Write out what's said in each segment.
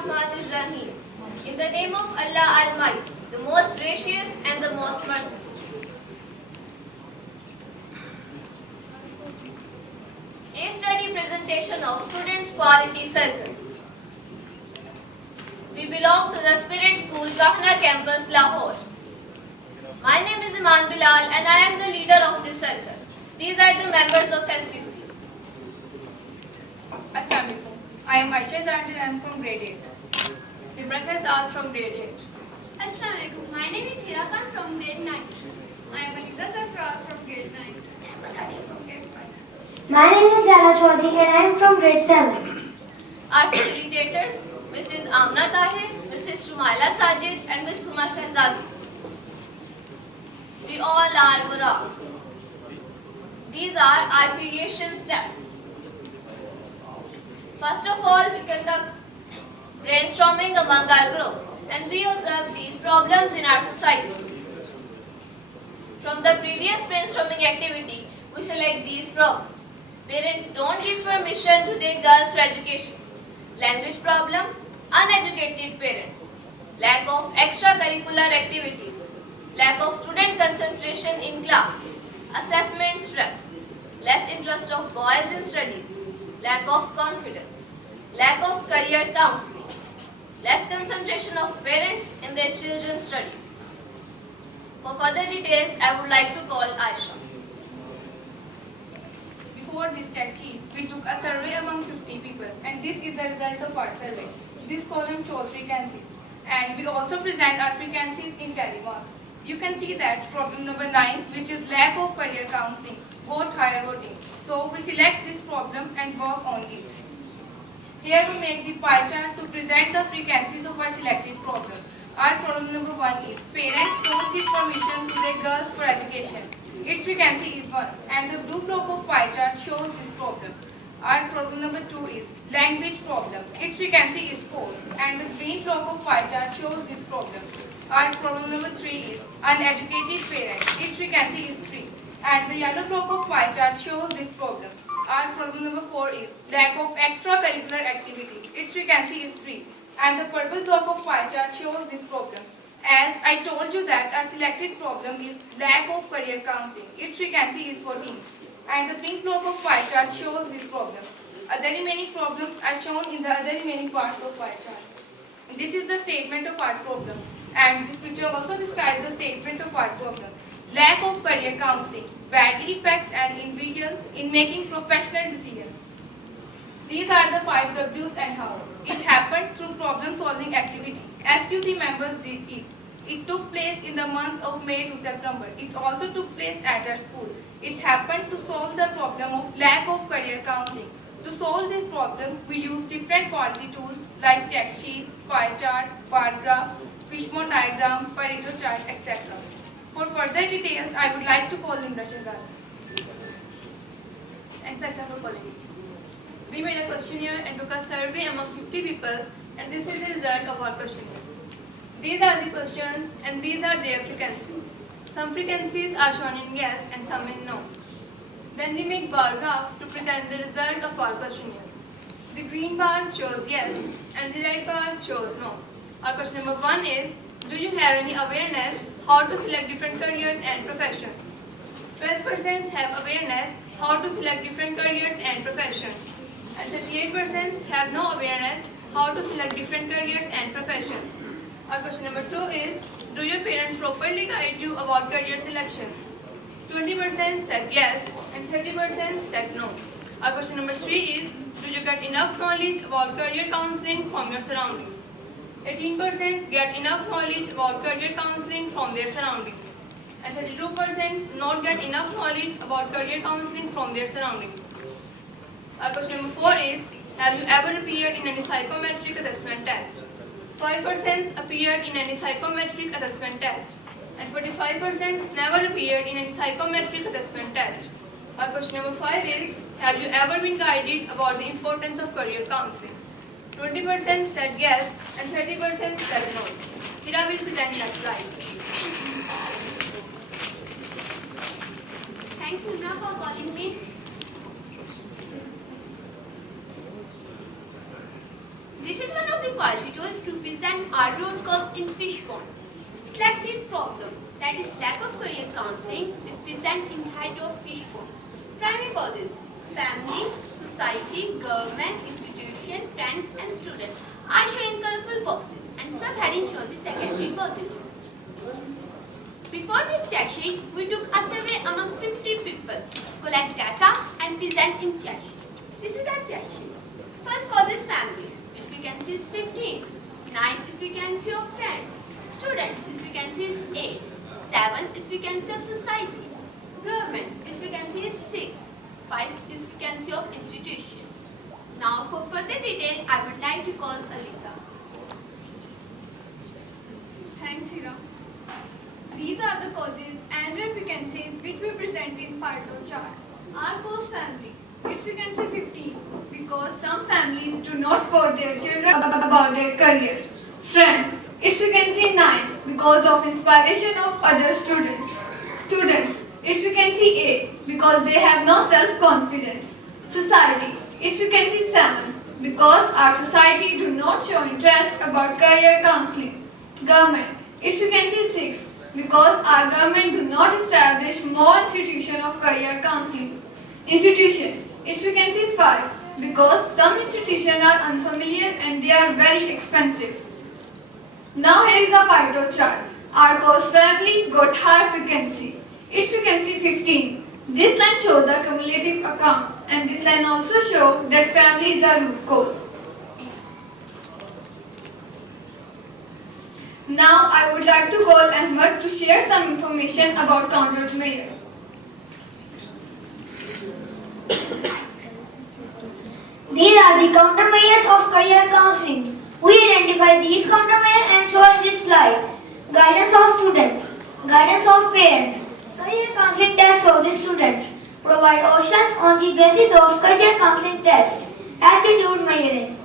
Bismillahirrahmanirrahim. In the name of Allah Almighty, the most gracious and the most merciful. A study presentation of Students Quality Circle. We belong to the Spirit School, Kahna Campus, Lahore. My name is Iman Bilal and I am the leader of this circle. These are the members of SPC. Assalamualaikum. I am Aisha Zahir and I am from grade 8. Imran Hazal from grade 8. Assalamualaikum. My name is Hira Khan from grade 9. I am Anisa Sarfraz from grade 9. My name is Jala Chaudhary and I am from grade 7. Our facilitators, Mrs. Amna Tahir, Mrs. Shumaila Sajid and Ms. Huma Shahzadi. We all are Buraq. These are our creation steps. First of all, we conduct brainstorming among our group and we observe these problems in our society. From the previous brainstorming activity, we select these problems. Parents don't give permission to their girls for education. Language problem, uneducated parents. Lack of extracurricular activities. Lack of student concentration in class. Assessment stress. Less interest of boys in studies. Lack of confidence. Lack of career counseling. Less concentration of parents in their children's studies. For further details, I would like to call Aisha. Before this check sheet, we took a survey among 50 people and this is the result of our survey. This column shows frequencies and we also present our frequencies in telemarks. You can see that problem number 9, which is lack of career counseling, got higher voting. So we select this problem and work on it. Here we make the pie chart to present the frequencies of our selected problem. Our problem number 1 is parents don't give permission to their girls for education. Its frequency is 1 and the blue block of pie chart shows this problem. Our problem number 2 is language problem. Its frequency is 4 and the green block of pie chart shows this problem. Our problem number 3 is uneducated parents. Its frequency is 3 and the yellow block of pie chart shows this problem. Our problem number 4 is lack of extracurricular activities. Its frequency is 3 and the purple block of pie chart shows this problem. As I told you that our selected problem is lack of career counseling. Its frequency is 14 and the pink block of pie chart shows this problem. Other remaining problems are shown in the other remaining parts of pie chart. This is the statement of our problem and this picture also describes the statement of our problem. Lack of career counseling badly affects an individual in making professional decisions. These are the 5 W's and how. It happened through problem solving activity. SQC members did it. It took place in the months of May to September. It also took place at our school. It happened to solve the problem of lack of career counseling. To solve this problem, we use different quality tools like check sheet, pie chart, bar graph, fishbone diagram, Pareto chart, etc. For further details, I would like to call Imran Shahzad. Thanks Aisha for calling. We made a questionnaire and took a survey among 50 people and this is the result of our questionnaire. These are the questions and these are their frequencies. Some frequencies are shown in yes and some in no. Then we make bar graph to present the result of our questionnaire. The green bars shows yes and the red bars shows no. Our question number 1 is, do you have any awareness how to select different careers and professions? 12% have awareness how to select different careers and professions. And 38% have no awareness how to select different careers and professions. Our question number 2 is, do your parents properly guide you about career selection? 20% said yes and 30% said no. Our question number 3 is, do you get enough knowledge about career counseling from your surroundings? 18% get enough knowledge about career counseling from their surroundings. And 32% not get enough knowledge about career counseling from their surroundings. Our question number 4 is, have you ever appeared in any psychometric assessment test? 5% appeared in any psychometric assessment test and 45% never appeared in any psychometric assessment test. Our question number 5 is, have you ever been guided about the importance of career counseling? 20% said yes and 30% said no. Hira will present next slide. Thanks, Muna, for calling me. This is one of the quality root cause in fish pond. Selected problem, that is lack of career counseling, is present in height of fish pond. Primary causes, family, society, government, institution, friends and students are shown in colorful boxes and subheading shows the secondary causes. Before this check sheet, we took a survey among 50 people, collect data and present in check sheet. This is our check sheet. First cause is family, which we can see is 15. 9 is frequency of friend. Student, this we can see is 8. 7 is frequency of society. Government, which we can see is 6. 5 is frequency of institution. Now for further detail, I would like to call Alita. Thanks, Hira. These are the causes and their frequencies which we present in Pareto chart. Our cause family, its frequency 15, because some families do not support their children about their career. Friend, its frequency 9, because of inspiration of other students. Students, its frequency 8, because they have no self-confidence. Society, its frequency 7, because our society do not show interest about career counseling. Government, its frequency 6, because our government do not establish more institution of career counseling. Institution, its frequency 5, because some institutions are unfamiliar and they are very expensive. Now here is a Pareto chart. Our cause family got higher frequency. Its frequency 15. This line shows the cumulative account and this line also shows that family is the root cause. Now I would like to call Ahmed to share some information about countermeasures. These are the countermeasures of career counseling. We identify these countermeasures and show in this slide. Guidance of students, guidance of parents, career counseling test of the students. Provide options on the basis of career counseling test. Aptitude measuring.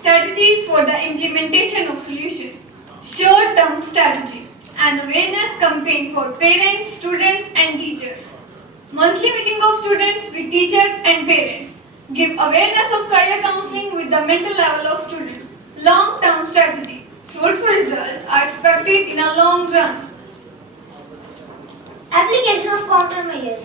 Strategies for the implementation of solution. Short-term strategy. An awareness campaign for parents, students and teachers. Monthly meeting of students with teachers and parents. Give awareness of career counseling with the mental level of students. Long-term strategy. Fruitful results are expected in a long run. Application of countermeasures.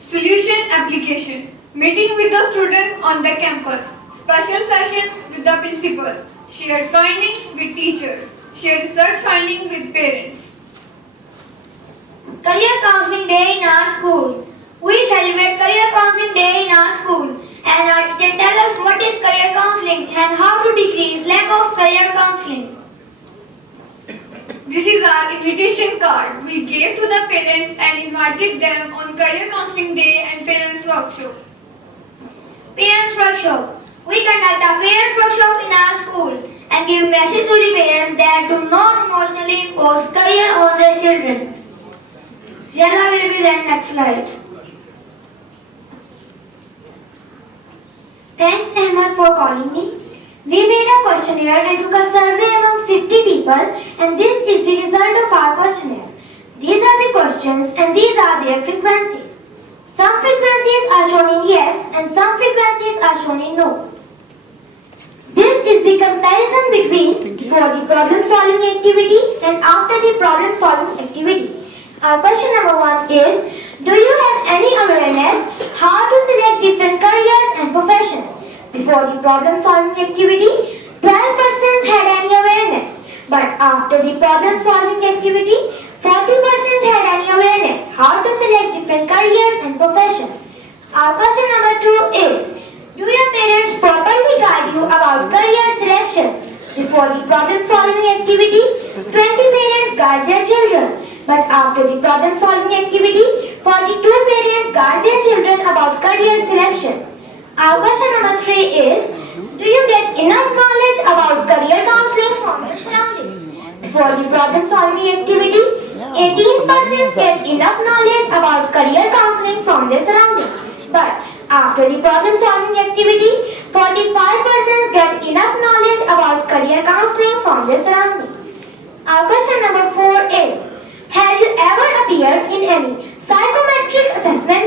Solution application. Meeting with the student on the campus. Special session with the principal. Shared findings with teachers. Shared research findings with parents. Career Counseling Day in our school. We celebrate Career Counseling Day in our school and our teacher tell us what is career counseling and how to decrease lack of career counseling. This is our invitation card we gave to the parents and invited them on Career Counseling Day and Parents Workshop. Parents Workshop. We conduct a parents workshop in our school and give message to the parents that do not emotionally impose career on their children. Zella will be the next slide. Thanks Ahmed for calling me. We made a questionnaire and took a survey among 50 people and this is the result of our questionnaire. These are the questions and these are their frequencies. Some frequencies are shown in yes and some frequencies are shown in no. This is the comparison between before the problem solving activity and after the problem solving activity. Our question number 1 is, do you have any awareness how to select different careers and professions? Before the problem solving activity, 12% had any awareness. But after the problem solving activity, 40% had any awareness how to select different careers and professions. Our question number 2 is, do your parents properly guide you about career selections? Before the problem solving activity, 20 parents guide their children. But after the problem solving activity, 42 parents guide their children about career selection. Our question number 3 is, do you get enough knowledge about career counseling from your surroundings? Before the problem solving activity, 18% get enough knowledge about career counseling from their surroundings. But after the problem solving activity, 45% get enough knowledge about career counseling from their surroundings. Our question number 4 is, have you ever appeared in any psychometric assessment